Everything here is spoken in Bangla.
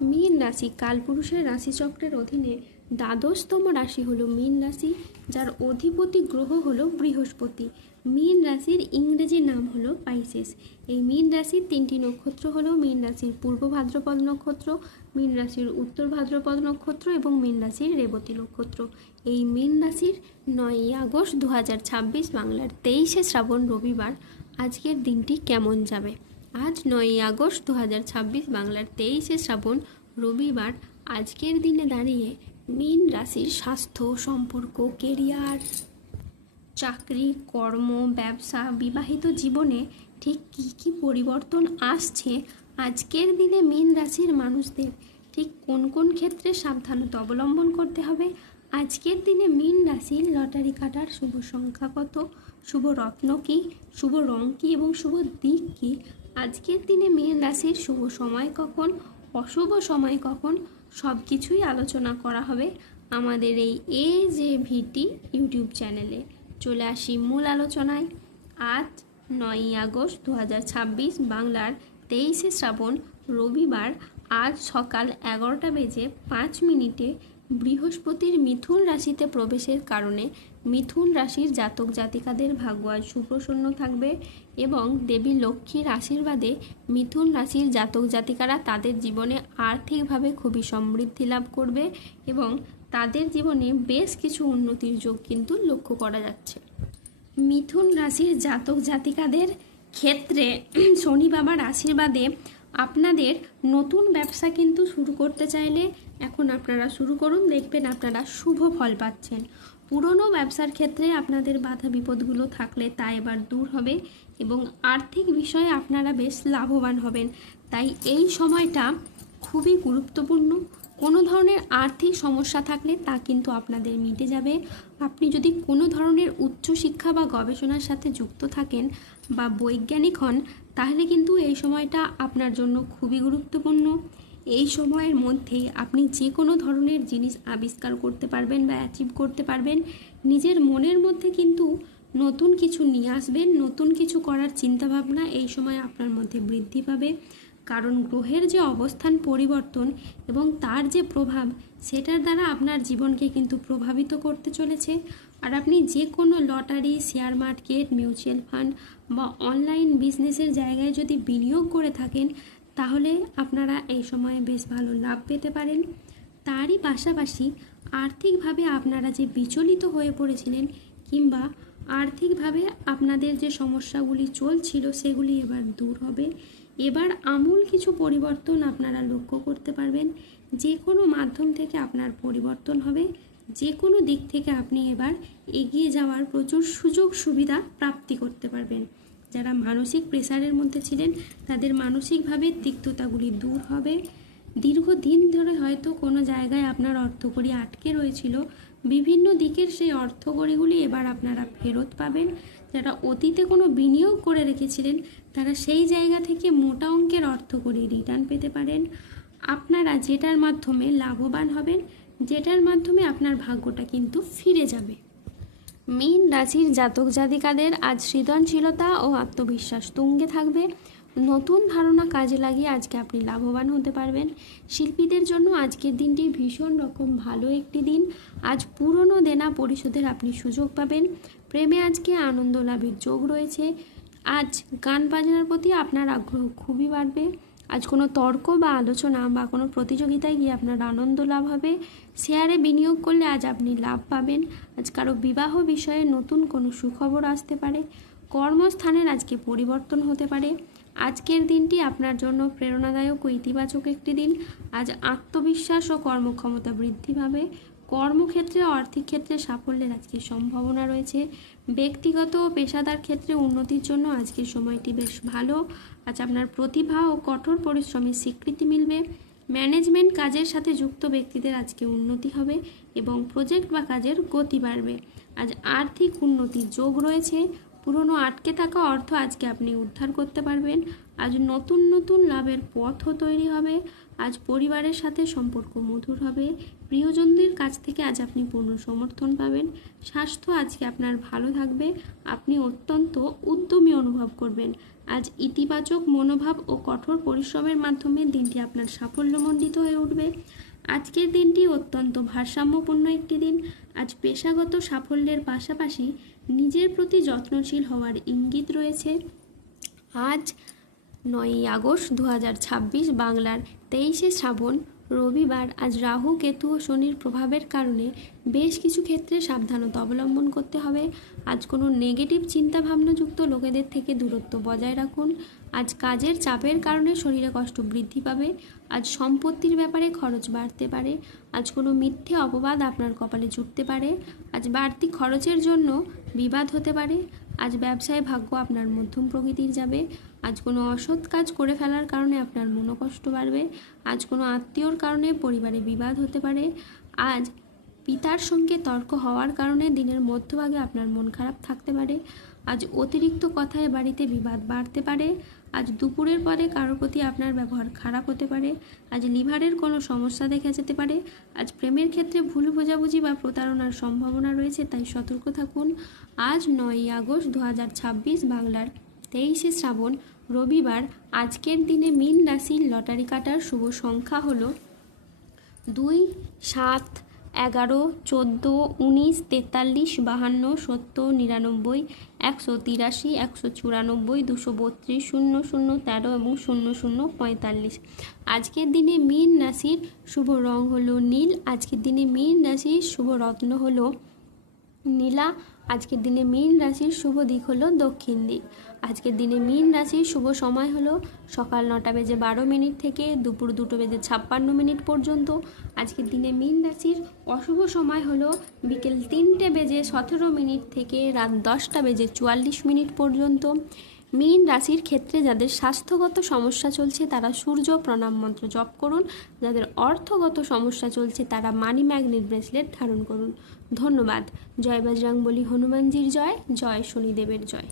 মীন রাশি কালপুরুষের রাশিচক্রের অধীনে দ্বাদশতম রাশি হলো মীন রাশি, যার অধিপতি গ্রহ হলো বৃহস্পতি। মীন রাশির ইংরেজি নাম হলো পাইসেস। এই মীন রাশির তিনটি নক্ষত্র হলো মীন রাশির পূর্ব ভাদ্রপদ নক্ষত্র, মীন রাশির উত্তর ভাদ্রপদ নক্ষত্র এবং মীন রাশির রেবতী নক্ষত্র। এই মীন রাশির 9ই আগস্ট 2026 বাংলার 23শে শ্রাবণ রবিবার আজকের দিনটি কেমন যাবে। আজ 9ই আগস্ট 2026 বাংলার 23শে শ্রাবণ রবিবার আজকের দিনে দাঁড়িয়ে মীন রাশির স্বাস্থ্য, সম্পর্ক, কেরিয়ার, চাকরি, কর্ম, ব্যবসা, বিবাহিত জীবনে ঠিক কী কী পরিবর্তন আসছে, আজকের দিনে মীন রাশির মানুষদের ঠিক কোন কোন ক্ষেত্রে সাবধানতা অবলম্বন করতে হবে, আজকের দিনে মীন রাশির লটারি কাটার শুভ সংখ্যা কত, শুভ রত্ন কী, শুভ রং কী এবং শুভ দিক কী, আজকের দিনে মীন রাশির শুভ সময় কখন, অশুভ সময় কখন, সব কিছুই আলোচনা করা হবে আমাদের এই AJVT ইউটিউব চ্যানেলে। চলে আসি মূল আলোচনায়। আজ 9ই আগস্ট 2026 বাংলার 23শে শ্রাবণ রবিবার আজ সকাল 11:05 বৃহস্পতির মিথুন রাশিতে প্রবেশের কারণে মিথুন রাশির জাতক জাতিকাদের ভাগ্য আজ সুপ্রসন্ন থাকবে এবং দেবী লক্ষ্মীর আশীর্বাদে মিথুন রাশির জাতক জাতিকারা তাদের জীবনে আর্থিকভাবে খুবই সমৃদ্ধি লাভ করবে এবং তাদের জীবনে বেশ কিছু উন্নতির যোগ কিন্তু লক্ষ্য করা যাচ্ছে। মিথুন রাশির জাতক জাতিকাদের ক্ষেত্রে শনি বাবার আশীর্বাদে আপনাদের নতুন ব্যবসা কিন্তু শুরু করতে চাইলে এখন আপনারা শুরু করুন, দেখবেন আপনারা শুভ ফল পাচ্ছেন। পুরনো ব্যবসার ক্ষেত্রে আপনাদের বাধা বিপদগুলো থাকলে তা এবার দূর হবে এবং আর্থিক বিষয়ে আপনারা বেশ লাভবান হবেন। তাই এই সময়টা খুবই গুরুত্বপূর্ণ। কোনো ধরনের আর্থিক সমস্যা থাকলে তা কিন্তু আপনাদের মিটে যাবে। আপনি যদি কোনো ধরনের উচ্চশিক্ষা বা গবেষণার সাথে যুক্ত থাকেন বা বৈজ্ঞানিক হন, তাহলে কিন্তু এই সময়টা আপনার জন্য খুবই গুরুত্বপূর্ণ। এই সময়ের মধ্যেই আপনি যে কোনো ধরনের জিনিস আবিষ্কার করতে পারবেন বা অ্যাচিভ করতে পারবেন। নিজের মনের মধ্যে কিন্তু নতুন কিছু নিয়ে আসবেন, নতুন কিছু করার চিন্তাভাবনা এই সময় আপনার মধ্যে বৃদ্ধি পাবে। কারণ গ্রহের যে অবস্থান পরিবর্তন এবং তার যে প্রভাব, সেটার দ্বারা আপনার জীবনকে কিন্তু প্রভাবিত করতে চলেছে। আর আপনি যে কোনো lottery, share market, mutual fund বা অনলাইন বিজনেসের জায়গায় যদি বিনিয়োগ করে থাকেন, তাহলে আপনারা এই সময়ে বেশ ভালো লাভ পেতে পারেন। তারই পাশাপাশি আর্থিকভাবে আপনারা যে বিচলিত হয়ে পড়েছিলেন কিংবা আর্থিকভাবে আপনাদের যে সমস্যাগুলি চলছিল সেগুলি এবার দূর হবে। এবার আমূল কিছু পরিবর্তন আপনারা লক্ষ্য করতে পারবেন। যে কোনো মাধ্যম থেকে আপনার পরিবর্তন হবে, যে কোনো দিক থেকে আপনি এবার এগিয়ে যাওয়ার প্রচুর সুযোগ সুবিধা প্রাপ্তি করতে পারবেন। যারা মানসিক প্রেসারের মধ্যে ছিলেন তাদের মানসিকভাবে তিক্ততাগুলি দূর হবে। দীর্ঘদিন ধরে হয়তো কোনো জায়গায় আপনার অর্থকড়ি আটকে রয়েছিল, বিভিন্ন দিকের সেই অর্থকড়িগুলি এবার আপনারা ফেরত পাবেন। যারা অতীতে কোনো বিনিয়োগ করে রেখেছিলেন তারা সেই জায়গা থেকে মোটা অঙ্কের অর্থকড়ি রিটার্ন পেতে পারেন। আপনারা যেটার মাধ্যমে লাভবান হবেন, যেটার মাধ্যমে আপনার ভাগ্যটা কিন্তু ফিরে যাবে। মীন রাশির জাতক জাতিকাদের আজ সৃজনশীলতা ও আত্মবিশ্বাস তুঙ্গে থাকবে। নতুন ধারণা কাজে লাগিয়ে আজকে আপনি লাভবান হতে পারবেন। শিল্পীদের জন্য আজকের দিনটি ভীষণ রকম ভালো একটি দিন। আজ পুরনো দেনা পরিশোধের আপনি সুযোগ পাবেন। প্রেমে আজকে আনন্দ লাভের যোগ রয়েছে। আজ গান বাজনার প্রতি আপনার আগ্রহ খুবই বাড়বে। আজ কোনো তর্ক বা আলোচনা বা কোনো প্রতিযোগিতায় গিয়ে আপনার আনন্দ লাভ হবে। শেয়ারে বিনিয়োগ করলে আজ আপনি লাভ পাবেন। আজ কারো বিবাহ বিষয়ে নতুন কোনো সুখবর আসতে পারে। কর্মস্থানের আজকে পরিবর্তন হতে পারে। আজকের দিনটি আপনার জন্য প্রেরণাদায়ক ও ইতিবাচক একটি দিন। আজ আত্মবিশ্বাস ও কর্মক্ষমতা বৃদ্ধি পাবে। কর্মক্ষেত্রে ও আর্থিক ক্ষেত্রে সাফল্যের আজকে সম্ভাবনা রয়েছে। ব্যক্তিগত ও পেশাদার ক্ষেত্রে উন্নতির জন্য আজকের সময়টি বেশ ভালো। আজ আপনার প্রতিভা ও কঠোর পরিশ্রমের স্বীকৃতি মিলবে। ম্যানেজমেন্ট কাজের সাথে যুক্ত ব্যক্তিদের আজকে উন্নতি হবে এবং প্রজেক্ট বা কাজের গতি বাড়বে। আজ আর্থিক উন্নতির যোগ রয়েছে। পুরনো আটকে থাকা অর্থ আজকে আপনি উদ্ধার করতে পারবেন। আজ নতুন নতুন লাভের পথও তৈরি হবে। আজ পরিবারের সাথে সম্পর্ক মধুর হবে। প্রিয়জনদের কাছ থেকে আজ আপনি পূর্ণ সমর্থন পাবেন। স্বাস্থ্য আজকে আপনার ভালো থাকবে। আপনি অত্যন্ত উদ্যমী অনুভব করবেন। আজ ইতিবাচক মনোভাব ও কঠোর পরিশ্রমের মাধ্যমে দিনটি আপনার সাফল্যমণ্ডিত হয়ে উঠবে। আজকের দিনটি অত্যন্ত ভারসাম্যপূর্ণ একটি দিন। আজ পেশাগত সাফল্যের পাশাপাশি নিজের প্রতি যত্নশীল হওয়ার ইঙ্গিত রয়েছে। আজ 9ই আগস্ট 2026 বাংলার 23শে শ্রাবণ রবিবার। আজ রাহু, কেতু ও শনির প্রভাবের কারণে বেশ কিছু ক্ষেত্রে সাবধানতা অবলম্বন করতে হবে। আজ কোনো নেগেটিভ চিন্তাভাবনাযুক্ত লোকেদের থেকে দূরত্ব বজায় রাখুন। আজ কাজের চাপের কারণে শরীরে কষ্ট বৃদ্ধি পাবে। আজ সম্পত্তির ব্যাপারে খরচ বাড়তে পারে। আজ কোনো মিথ্যে অপবাদ আপনার কপালে জুটতে পারে। আজ বাড়তি খরচের জন্য বিবাদ হতে পারে। আজ ব্যবসায় ভাগ্য আপনার মধ্যম প্রকৃতির যাবে। আজ কোনো অসৎ কাজ করে ফেলার কারণে আপনার মনোকষ্ট বাড়বে। আজ কোনো আত্মীয়র কারণে পরিবারে বিবাদ হতে পারে। আজ পিতার সঙ্গে তর্ক হওয়ার কারণে দিনের মধ্যভাগে আপনার মন খারাপ থাকতে পারে। আজ অতিরিক্ত কথায় বাড়িতে বিবাদ বাড়তে পারে। আজ দুপুরের পরে কারোর প্রতি আপনার ব্যবহার খারাপ হতে পারে। আজ লিভারের কোনো সমস্যা দেখা যেতে পারে। আজ প্রেমের ক্ষেত্রে ভুল বোঝাবুঝি বা প্রতারণার সম্ভাবনা রয়েছে, তাই সতর্ক থাকুন। আজ 9ই আগস্ট 2026 বাংলার 23শে শ্রাবণ রবিবার। আজকের দিনে মীন রাশির লটারি কাটার শুভ সংখ্যা হলো 2, 7, 11, 14, 19, 43, 52, 70, 99, 183, 194, 232, 00, 13 এবং 00, 45। আজকের দিনে মীন রাশির শুভ রং হলো নীল। আজকের দিনে মীন রাশির শুভ রত্ন হলো নীলা। আজকের দিনে মীন রাশির শুভ দিক হলো দক্ষিণ দিক। আজকের দিনে মীন রাশির শুভ সময় হলো সকাল 9:12 থেকে দুপুর 2:56 পর্যন্ত। আজকের দিনে মীন রাশির অশুভ সময় হলো বিকেল 3:17 থেকে রাত 10:44 পর্যন্ত। মীন রাশির ক্ষেত্রে যাদের স্বাস্থ্যগত সমস্যা চলছে তারা সূর্য প্রণাম মন্ত্র জপ করুন। যাদের অর্থগত সমস্যা চলছে তারা মানি ম্যাগনেট ব্রেসলেট ধারণ করুন। ধন্যবাদ। জয় বজরংবলী, হনুমানজির জয়, জয় শনিদেবের জয়।